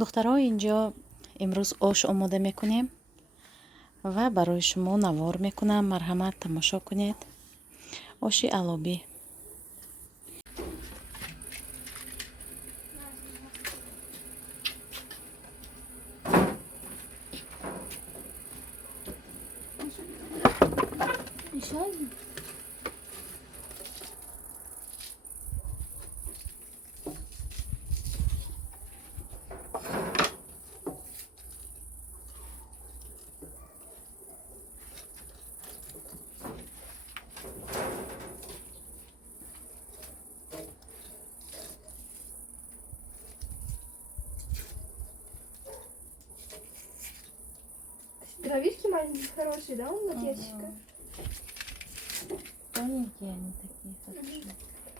духтарҳо, инҷо имрӯз ош омода мекунем ва барои шумо навор мекунам. Марҳамат, тамошо кунед. Оши алобӣ. Дровишки маленькие, хорошие, да, он от ящика? Тоненькие они такие, хорошие.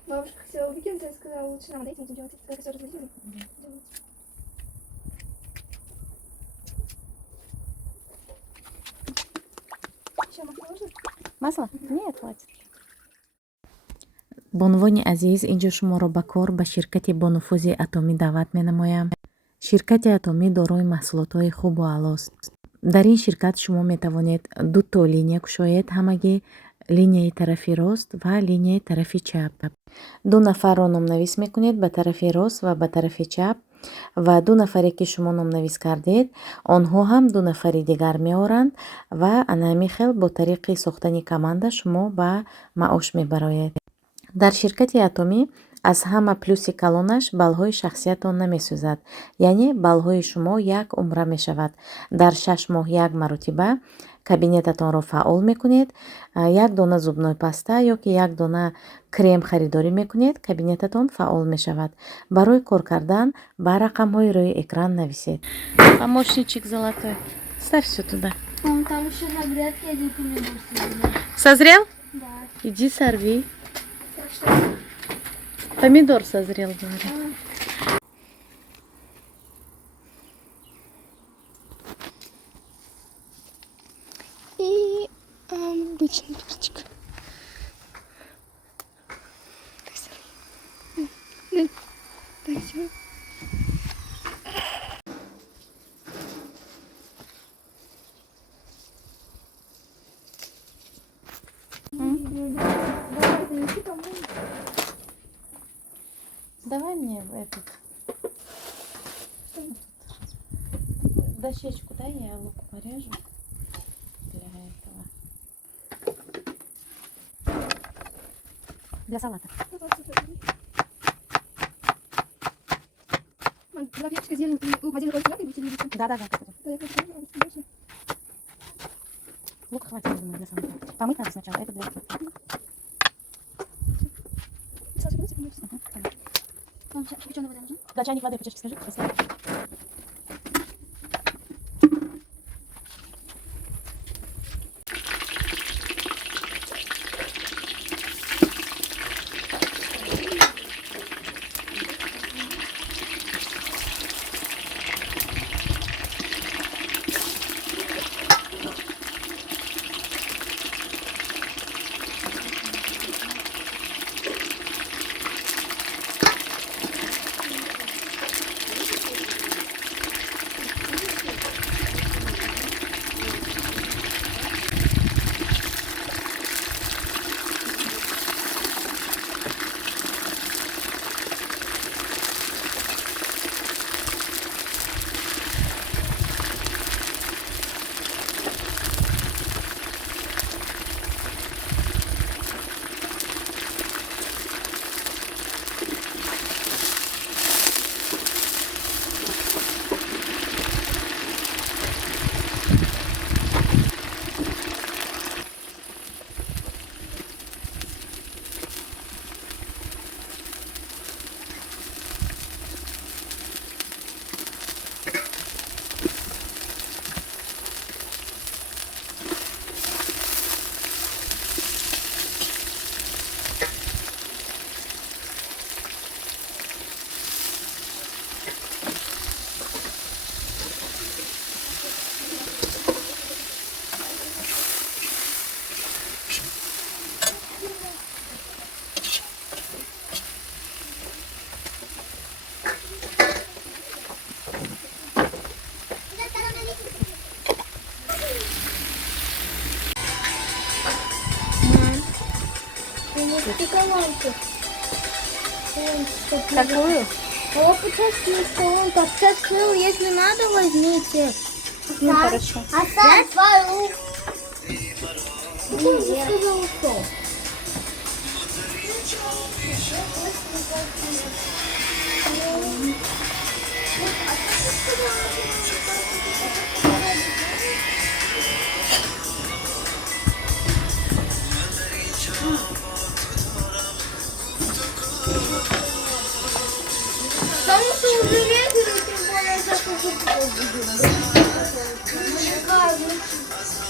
Бабушка хотела выкинуть, я сказала, лучше надо этим делать, как все разлили. Еще масло можно? Масло? Нет, хватит. бонувони азиз, инҷо шуморо ба кор ба ширкати бонуфузи атомӣ даъват менамоям. ширкати атомӣ дорои маҳсулотҳои хубу аълост. дар ин ширкат шумо метавонед дуто линия кушоед, ҳамагӣ линияи тарафи рост ва линияи тарафи чап. ду нафарро номнавис мекунед ба тарафи рост ва ба тарафи чап ва ду нафаре ки шумо номнавис кардед, онҳо ҳам ду нафари дигар меоранд ва ана ҳамин хел бо тариқи сохтани команда шумо ба маош мебароед. дар ширкати атомӣ аз ҳама плюси калонаш балҳои шахсиятон намесӯзад, яъне балҳои шумо як умра мешавад. дар 6 моҳ як маротиба кабинетатонро фаъол мекунед. як дона зубной паста ё ки як дона крем харидорӣ мекунед, кабинетатон фаъол мешавад. барои кор кардан ба рақамҳои рӯи экран нависед. Помощничек золотой, ставь всё туда. Там еще на грядке один помидор сидел. Созрел? Да. Иди сорви. Так что... Помидор созрел, говорю. И обычный перчик. Так, всё. Давай мне этот дощечку, дай, я лук порежу для этого. Для салата. Два перчика, зелень и в один ролл сюда будете видеть? Да. Да, я хочу больше. Лук хватит, я думаю, для салата. Помыть надо сначала, это для... Саша, будете помочь? Вам кипяченая вода нужна? Да, чайник воды, хочешь, скажи? Какую? Опыт он подчас если надо, возьмите. Ну, хорошо. Оставь свою. Кто же сказал, что? Потому что уже вечером, тем более за покупку будет.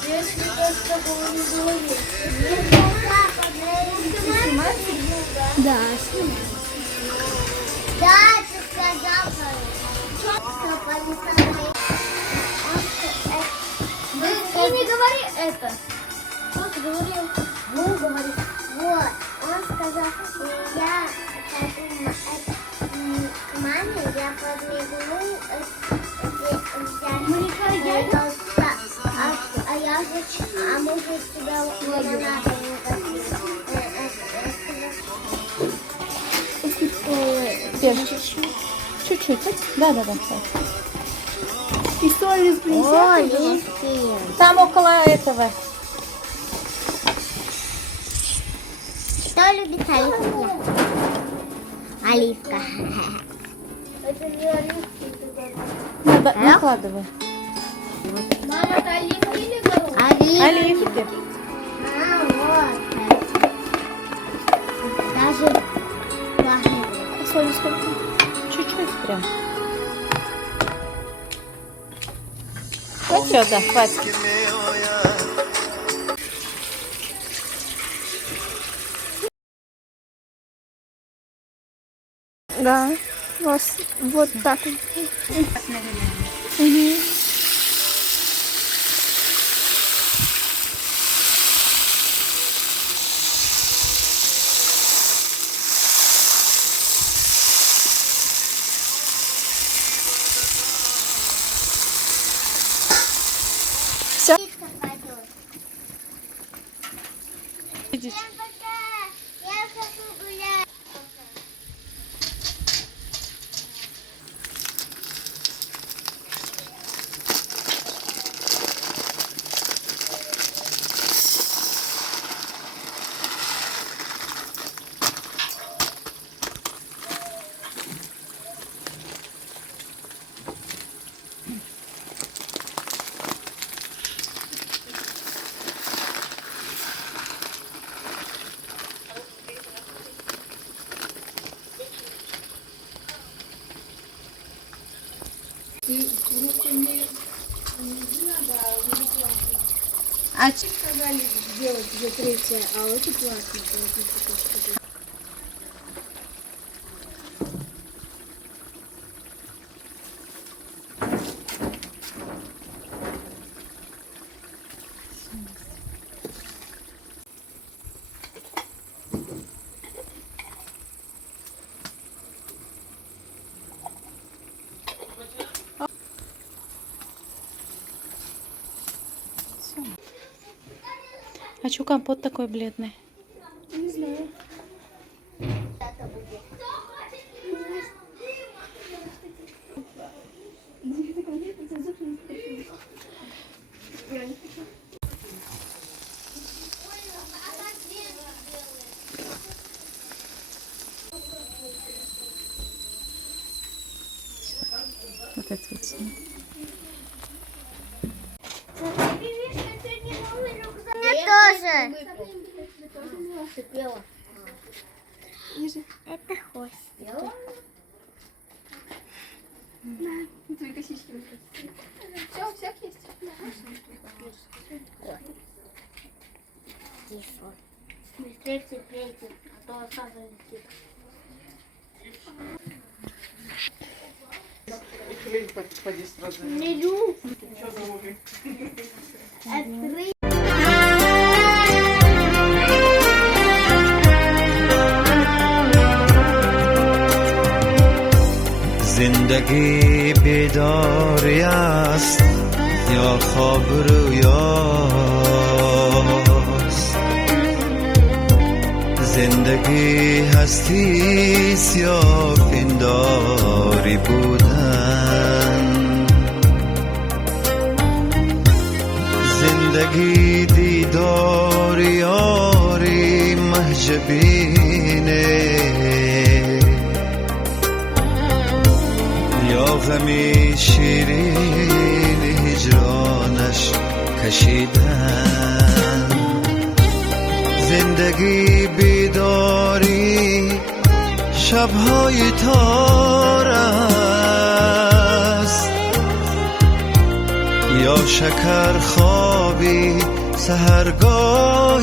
Если просто было не говорить. Да, снимай. Да, ты сказал. Ты не говори это. Он говорил. Ну, говори. Вот, он сказал, я к маме, я подмигнул, а я же, а может тебя не надо Чуть-чуть. Да. Историю принесешь? Там около этого. Кто любит оливки? Оливка. Это не оливки. Надо, накладывай. Мама, это оливки или горошек? Оливки. А, вот. Даже пахнет. Соли сколько? Чуть-чуть прям. Все, да, хватит. Да, вот так. Все. Идите. Я хочу гулять. А Сказали сделать закрытие, а вот и платно. А что компот такой бледный? Не знаю. Вот это вот. Мне тоже. Это хвост. Твои косички. Все, всяк есть. Быстрее цепляйте, а то сразу летит. Не люблю. Открыть. زندگی بیداری است یا خواب رویاست زندگی هستی یا پنداری بودن، زندگی دیدار یاری محجبینه، یا غمی شیرین هجرانش کشیدن. زندگی بیداری شبهای تار است، یا شکر خوابی سحرگاه